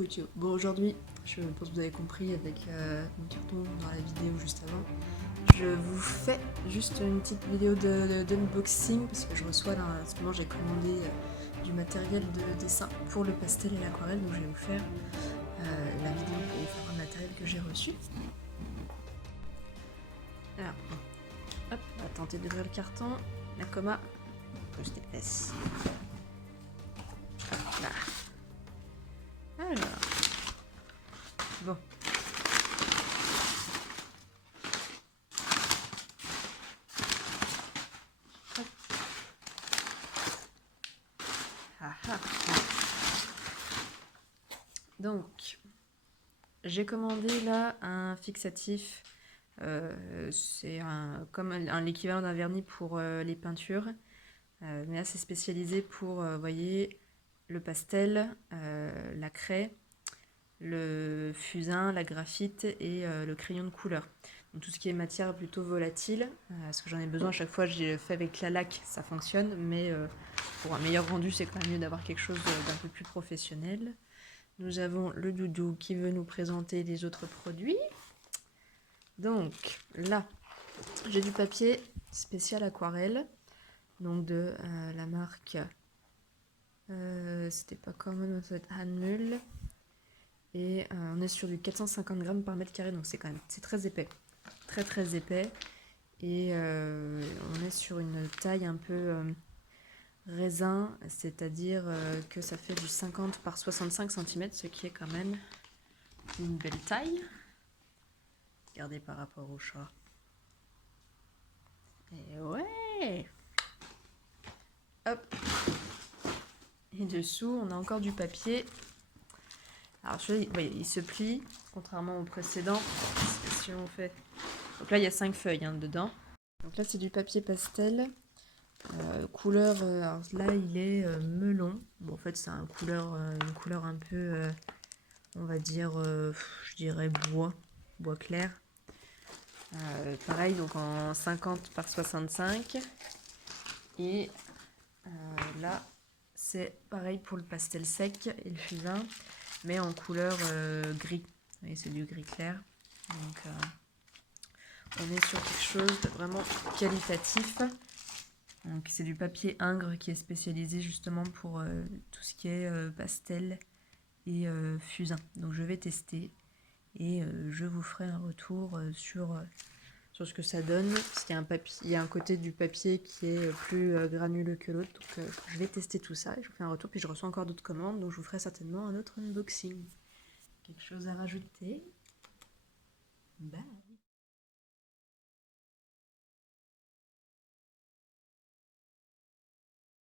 couture. Bon, aujourd'hui, je pense que vous avez compris avec mon carton dans la vidéo juste avant, je vous fais juste une petite vidéo d'unboxing parce que je reçois là, en ce moment j'ai commandé du matériel de dessin pour le pastel et l'aquarelle, donc je vais vous faire la vidéo pour vous faire un matériel que j'ai reçu. Alors, hop, on va tenter d'ouvrir le carton. La coma, post-it S. Là. Alors, bon. Hop. Ah, ah. Donc, j'ai commandé là un fixatif. C'est comme l'équivalent d'un vernis pour les peintures. Mais là, c'est spécialisé pour, vous voyez, le pastel, la craie, le fusain, la graphite et le crayon de couleur. Donc tout ce qui est matière plutôt volatile, parce que j'en ai besoin à chaque fois, j'ai fait avec la laque, ça fonctionne, mais pour un meilleur rendu, c'est quand même mieux d'avoir quelque chose d'un peu plus professionnel. Nous avons le doudou qui veut nous présenter les autres produits. Donc là, j'ai du papier spécial aquarelle, donc de la marque, c'était pas Common, ça va être Hanmüll. Et on est sur du 450 grammes par mètre carré, donc c'est très épais, très épais. Et on est sur une taille un peu raisin, c'est-à-dire que ça fait du 50 par 65 cm, ce qui est quand même une belle taille. Regardez par rapport au chat. Et ouais! Hop! Et dessous, on a encore du papier. Alors celui-là, vous voyez, il se plie, contrairement au précédent. Si on fait... Donc là, il y a 5 feuilles dedans. Donc là, c'est du papier pastel. Couleur, alors là, il est melon. Bon, en fait, c'est une couleur un peu, on va dire, je dirais bois clair. Pareil, donc en 50 par 65. Et là, c'est pareil pour le pastel sec et le fusain, mais en couleur gris. Vous voyez, c'est du gris clair. Donc, on est sur quelque chose de vraiment qualitatif. Donc, c'est du papier Ingres qui est spécialisé justement pour tout ce qui est pastel et fusain. Donc, je vais tester et je vous ferai un retour sur ce que ça donne. Parce qu'il y a il y a un côté du papier qui est plus granuleux que l'autre. Donc, je vais tester tout ça et je vous fais un retour. Puis, je reçois encore d'autres commandes. Donc, je vous ferai certainement un autre unboxing. Quelque chose à rajouter? Bye!